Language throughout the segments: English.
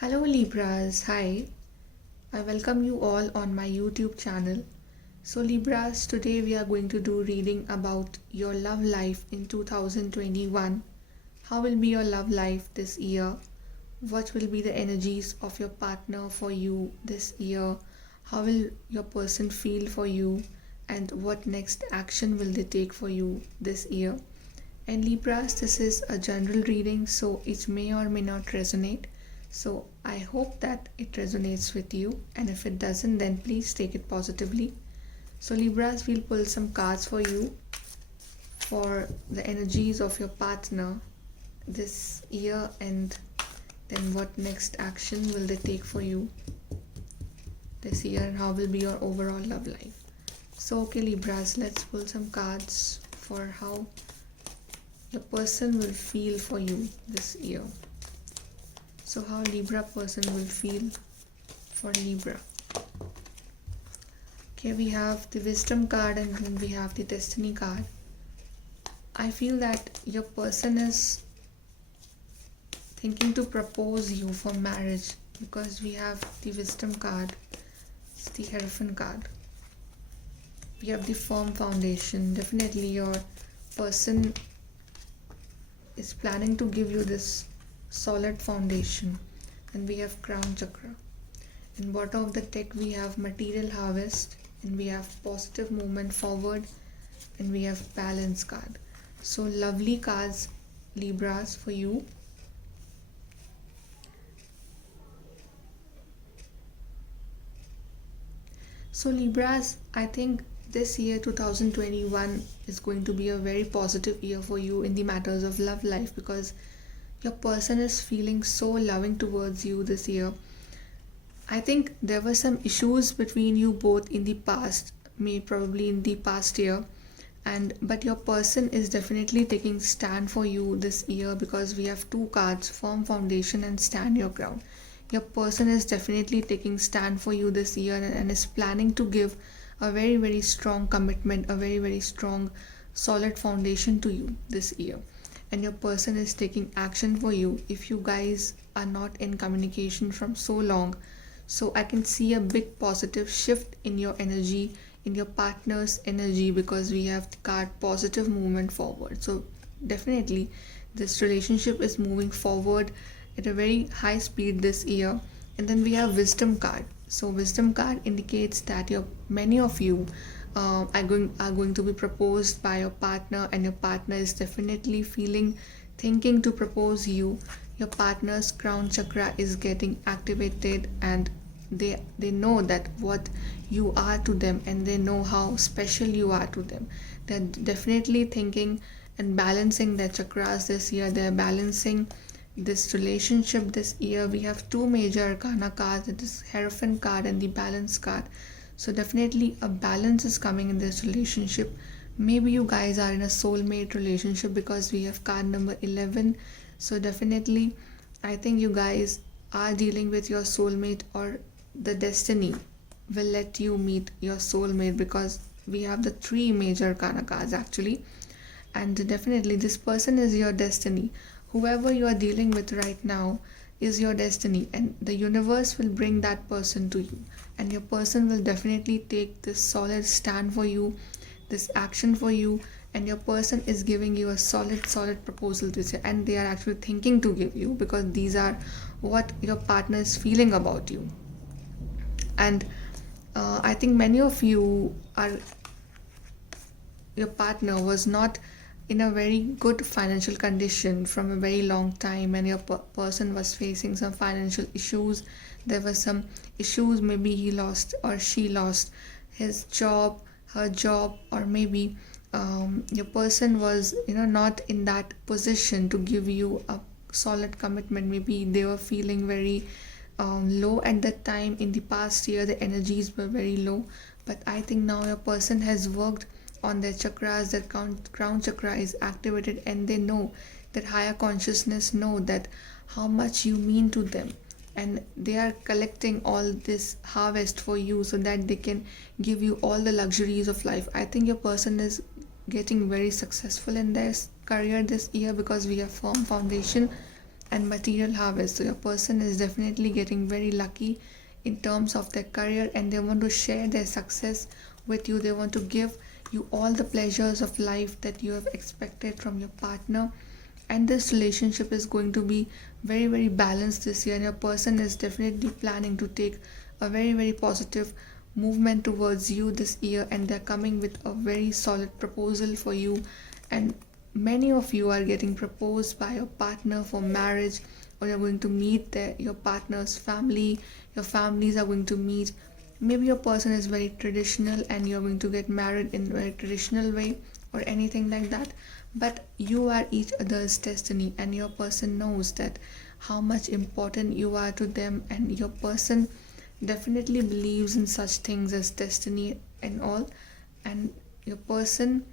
Hello Libras, hi. I welcome you all on my YouTube channel. So Libras, today we are going to do reading about your love life in 2021. How will be your love life this year? What will be the energies of your partner for you this year? How will your person feel for you? And what next action will they take for you this year? And Libras, this is a general reading, so it may or may not resonate. So I hope that it resonates with you, and if it doesn't, then please take it positively. So, Libras, we'll pull some cards for you for the energies of your partner this year, and then what next action will they take for you this year, and how will be your overall love life. So, okay, Libras, let's pull some cards for how the person will feel for you this year. So how Libra person will feel for Libra. Okay, we have the wisdom card and then we have the destiny card. I feel that your person is thinking to propose you for marriage because we have the wisdom card, it's the Hierophant card. We have the firm foundation. Definitely your person is planning to give you this solid foundation. And we have crown chakra. In bottom of the deck we have material harvest, and we have positive movement forward, and we have balance card. So lovely cards, Libras, for you. So Libras, I think this year 2021 is going to be a very positive year for you in the matters of love life, because your person is feeling so loving towards you this year. I think there were some issues between you both in the past, probably in the past year, but your person is definitely taking stand for you this year, because we have two cards, firm foundation and stand your ground. Your person is definitely taking stand for you this year, and is planning to give a very, very strong commitment, a very, very strong solid foundation to you this year. And your person is taking action for you if you guys are not in communication from so long. So I can see a big positive shift in your energy, in your partner's energy, because we have the card positive movement forward. So definitely this relationship is moving forward at a very high speed this year. And then we have wisdom card. So wisdom card indicates that many of you are going to be proposed by your partner, and your partner is definitely thinking to propose you. Your partner's crown chakra is getting activated, and they know that what you are to them, and they know how special you are to them. They're definitely thinking and balancing their chakras this year. They're balancing this relationship this year. We have two major arcana cards, it is Hierophant card and the balance card. So definitely a balance is coming in this relationship. Maybe you guys are in a soulmate relationship, because we have card number 11. So definitely I think you guys are dealing with your soulmate, or the destiny will let you meet your soulmate, because we have the three major arcana cards actually. And definitely this person is your destiny. Whoever you are dealing with right now is your destiny, and the universe will bring that person to you, and your person will definitely take this solid stand for you, this action for you. And your person is giving you a solid proposal this year, and they are actually thinking to give you, because these are what your partner is feeling about you. And I think many of you are, your partner was not in a very good financial condition from a very long time, and your person was facing some financial issues. There were some issues, maybe he lost or she lost his job, her job, or maybe your person was not in that position to give you a solid commitment. Maybe they were feeling very low at that time. In the past year the energies were very low, but I think now your person has worked on their chakras, their crown chakra is activated, and they know that higher consciousness know that how much you mean to them, and they are collecting all this harvest for you so that they can give you all the luxuries of life. I think your person is getting very successful in their career this year, because we have firm foundation and material harvest. So your person is definitely getting very lucky in terms of their career, and they want to share their success with you. They want to give you all the pleasures of life that you have expected from your partner. And this relationship is going to be very, very balanced this year, and your person is definitely planning to take a very, very positive movement towards you this year, and they're coming with a very solid proposal for you. And many of you are getting proposed by your partner for marriage, or you're going to meet your partner's family. Your families are going to meet. Maybe your person is very traditional and you're going to get married in a very traditional way, or anything like that. But you are each other's destiny, and your person knows that how much important you are to them, and your person definitely believes in such things as destiny and all. And your person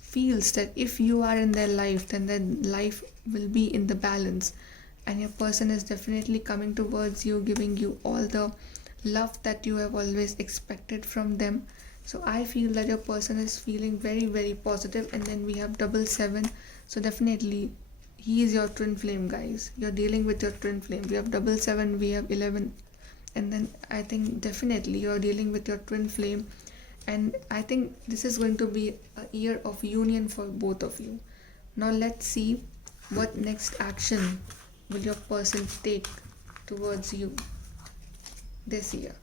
feels that if you are in their life, then their life will be in the balance. And your person is definitely coming towards you, giving you all the love that you have always expected from them. So I feel that your person is feeling very, very positive. And then we have double seven. So definitely he is your twin flame, guys. You're dealing with your twin flame. We have double seven, we have 11. And then I think definitely you're dealing with your twin flame. And I think this is going to be a year of union for both of you. Now let's see what next action will your person take towards you this year.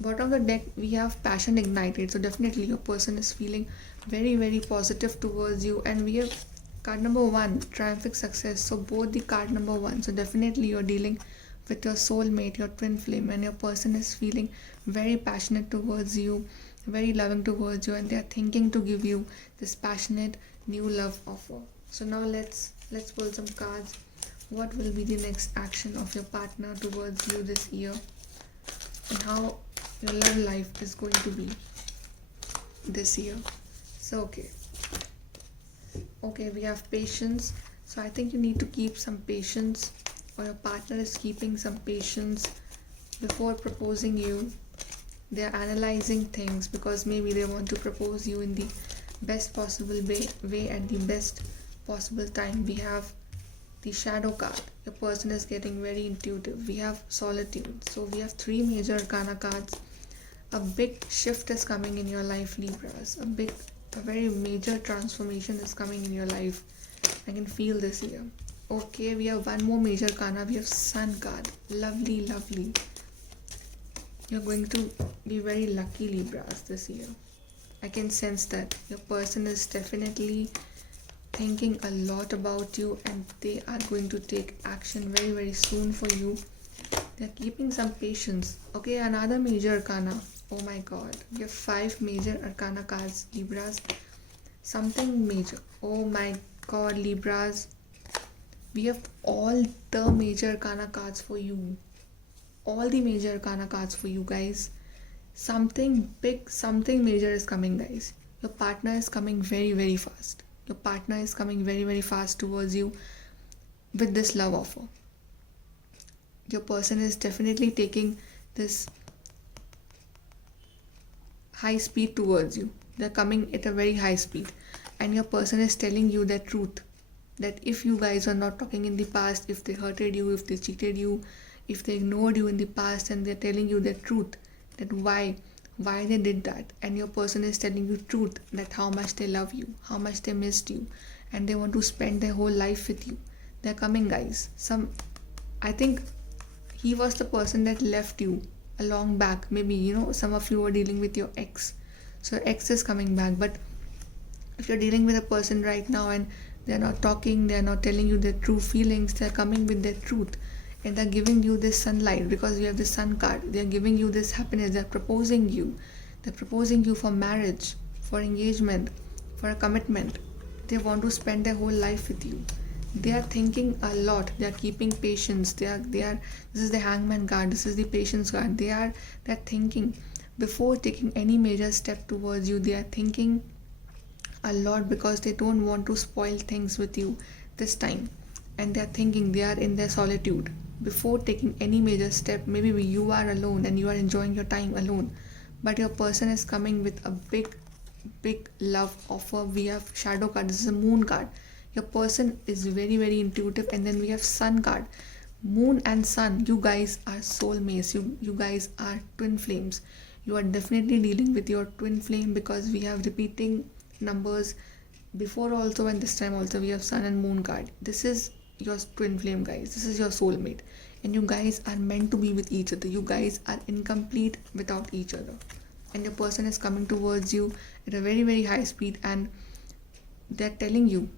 Bottom of the deck, we have passion ignited. So definitely your person is feeling very, very positive towards you. And we have card number one, triumphant success. So both the card number one. So definitely you're dealing with your soulmate, your twin flame, and your person is feeling very passionate towards you, very loving towards you, and they are thinking to give you this passionate new love offer. So now let's pull some cards. What will be the next action of your partner towards you this year, and how your love life is going to be this year? So okay, we have patience. So I think you need to keep some patience, or your partner is keeping some patience before proposing you. They are analyzing things because maybe they want to propose you in the best possible way at the best possible time. We have the shadow card. Your person is getting very intuitive. We have solitude. So we have three major arcana cards. A big shift is coming in your life, Libras. A very major transformation is coming in your life. I can feel this here. Okay, we have one more major arcana. We have Sun card. Lovely, lovely. You're going to be very lucky, Libras, this year. I can sense that your person is definitely thinking a lot about you, and they are going to take action very, very soon for you. They're keeping some patience. Okay, another major arcana. Oh my god. We have 5 major arcana cards, Libras. Something major. Oh my god, Libras. We have all the major arcana cards for you. All the major arcana cards for you, guys. Something big, something major is coming, guys. Your partner is coming very, very fast. Your partner is coming very, very fast towards you with this love offer. Your person is definitely taking this high speed towards you. They're coming at a very high speed. And your person is telling you the truth. That if you guys are not talking in the past, if they hurted you, if they cheated you, if they ignored you in the past, and they're telling you the truth, that why they did that. And your person is telling you truth, that how much they love you, how much they missed you, and they want to spend their whole life with you. They're coming, guys. I think he was the person that left you a long back. Maybe, some of you are dealing with your ex. So ex is coming back. But if you're dealing with a person right now and they're not talking, they're not telling you their true feelings, they're coming with their truth. And they're giving you this sunlight because you have the sun card. They're giving you this happiness. They're proposing you. They're proposing you for marriage, for engagement, for a commitment. They want to spend their whole life with you. They are thinking a lot. They are keeping patience. This is the hangman card. This is the patience card. They're thinking before taking any major step towards you. They are thinking a lot because they don't want to spoil things with you this time. And they are thinking, they are in their solitude. Before taking any major step, maybe you are alone and you are enjoying your time alone. But your person is coming with a big love offer. We have shadow card. This is a moon card. Your person is very, very intuitive. And then we have Sun card. Moon and Sun, you guys are soulmates. You guys are twin flames. You are definitely dealing with your twin flame, because we have repeating numbers before also, and this time also we have Sun and Moon card. This is your twin flame, guys. This is your soulmate, and you guys are meant to be with each other. You guys are incomplete without each other, and your person is coming towards you at a very, very high speed, and they're telling you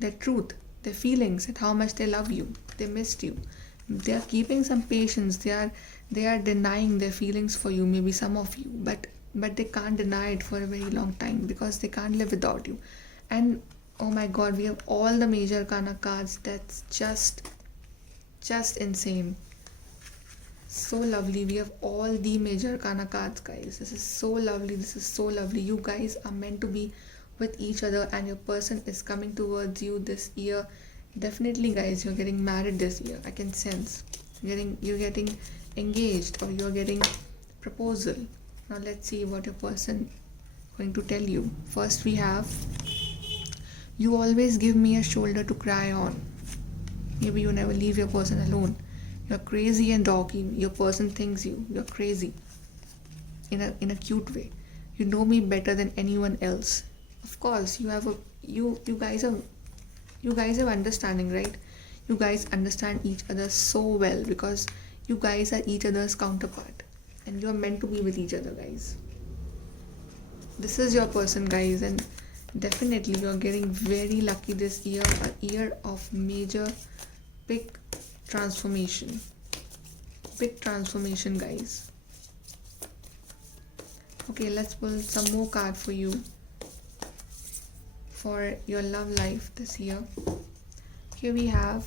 their truth, their feelings, and how much they love you. They missed you. They are keeping some patience. They are denying their feelings for you, maybe some of you, but they can't deny it for a very long time, because they can't live without you. And oh my god, we have all the major arcana cards. That's just insane. So lovely. We have all the major arcana cards, guys. This is so lovely. This is so lovely. You guys are meant to be with each other, and your person is coming towards you this year. Definitely, guys, you're getting married this year. I can sense you're getting engaged, or you're getting proposal. Now let's see what your person going to tell you. First we have, you always give me a shoulder to cry on. Maybe you never leave your person alone. You're crazy and doggy. Your person thinks you're crazy in a cute way. You know me better than anyone else. Of course, you guys have understanding, right? You guys understand each other so well, because you guys are each other's counterpart, and you are meant to be with each other, guys. This is your person, guys, and definitely you're getting very lucky this year. A year of major big transformation. Big transformation, guys. Okay, let's pull some more card for you for your love life this year. Here we have,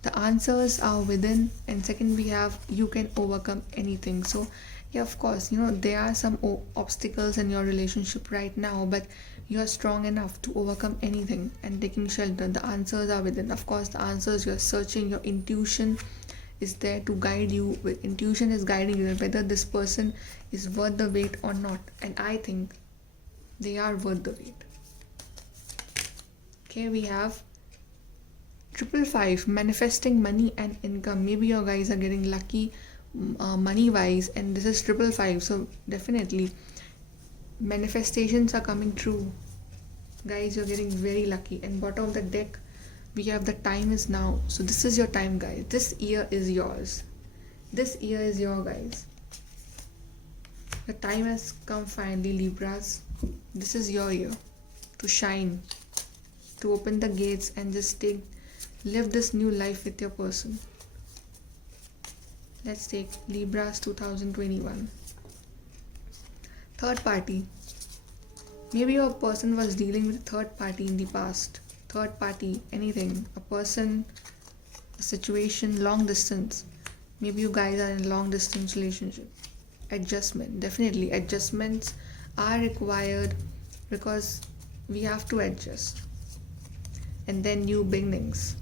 the answers are within, and second we have, you can overcome anything. So yeah, of course, there are some obstacles in your relationship right now, but you are strong enough to overcome anything and taking shelter. The answers are within. Of course, the answers you're searching, your intuition is there to guide you. Intuition is guiding you whether this person is worth the wait or not, and I think they are worth the wait. Okay, we have 555, manifesting money and income. Maybe your guys are getting lucky money wise, and this is 555, so definitely manifestations are coming true, guys. You're getting very lucky. And bottom of the deck we have, the time is now. So this is your time, guys. This year is yours. This year is your, guys. The time has come finally, Libras. This is your year to shine, to open the gates and just live this new life with your person. Let's take Libras 2021. Third party. Maybe your person was dealing with a third party in the past. Third party, anything. A person, a situation, long distance. Maybe you guys are in a long distance relationship. Adjustment. Definitely adjustments are required, because we have to adjust. And then new beginnings.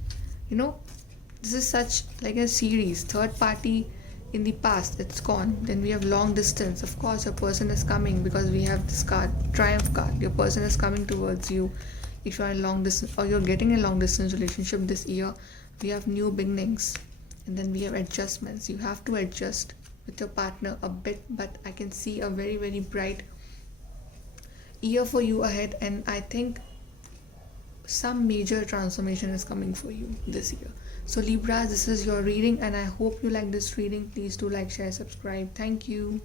This is such like a series. Third party in the past, it's gone. Then we have long distance. Of course, your person is coming, because we have this card, Triumph card. Your person is coming towards you. If you are in long distance, or you're getting a long distance relationship this year, we have new beginnings. And then we have adjustments. You have to adjust with your partner a bit, but I can see a very, very bright year for you ahead, and I think some major transformation is coming for you this year. So Libras, this is your reading, and I hope you like this reading. Please do like, share, subscribe. Thank you.